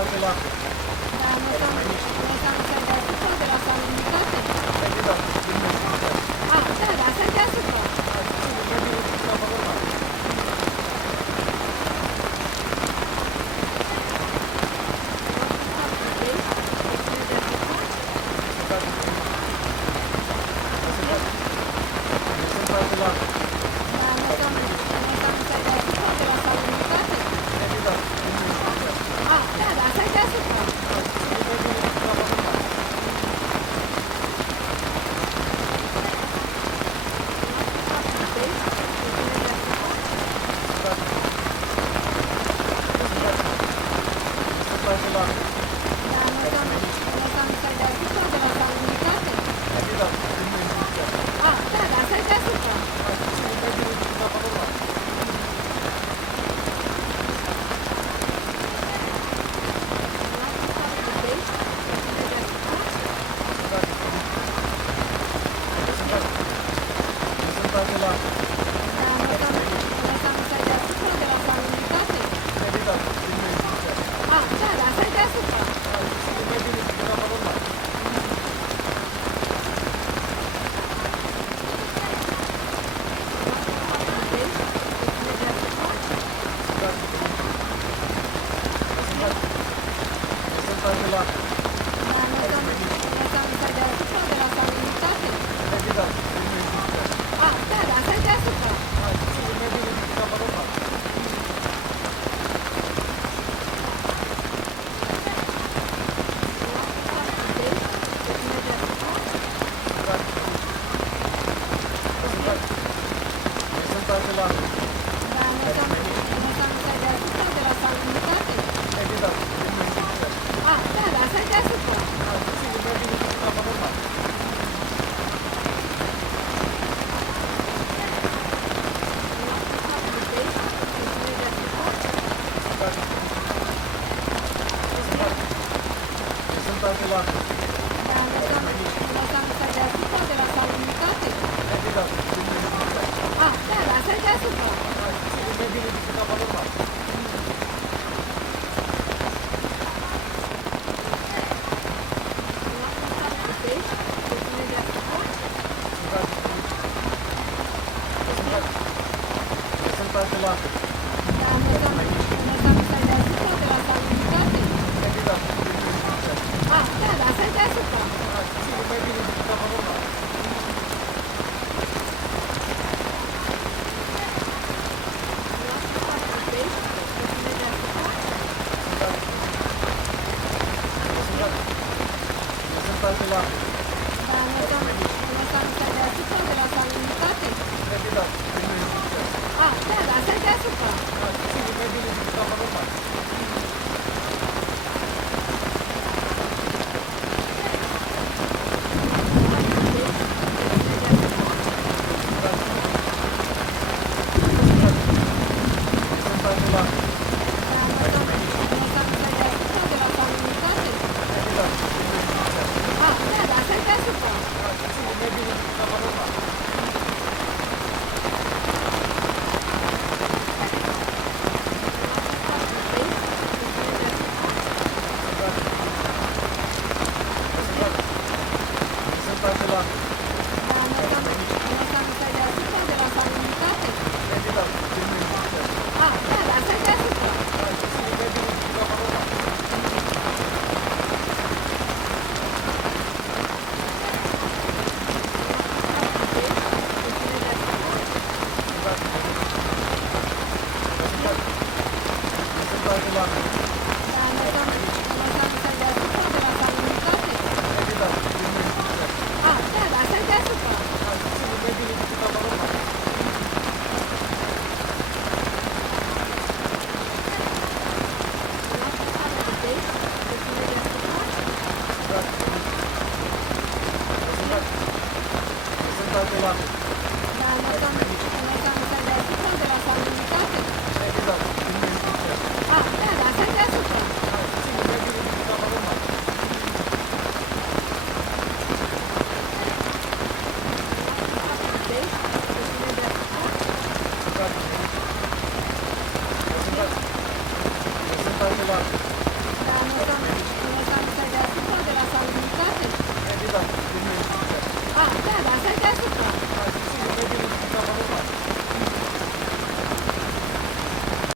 parte là. Non siamo sempre a tutto della salunitate. Vedi là, Ah, c'è la sei adesso qua. parte là. Non siamo sempre a tutto della salunitate. Vedi là, Ah, c'è la sei adesso qua. parte là. Non siamo sempre a tutto della salunitate. Vedi là, Ah, c'è la sei adesso qua. parte là. Non siamo sempre a tutto della salunitate. Vedi là, Ah, c'è la sei adesso qua. parte là. Non siamo sempre a tutto della salunitate. Vedi là, Ah, c'è la sei adesso qua. parte là. Non siamo sempre a tutto della salunitate. Vedi là, Ah, c'è la sei adesso qua. parte là. Non siamo sempre a tutto della salunitate. Vedi là, Ah, c'è la sei adesso qua. parte là. Non siamo sempre a tutto della salunitate. Vedi là, Ah, c'è la sei adesso qua. parte là. Non siamo sempre a tutto della salunitate. Vedi là, Ah, c'è la sei adesso qua. parte là. Non siamo sempre a tutto della salunitate. Vedi là, Ah, c'è la sei adesso qua. parte là. Non siamo sempre a tutto della salunitate. Vedi là, Ah, c'è la sei adesso qua. parte là.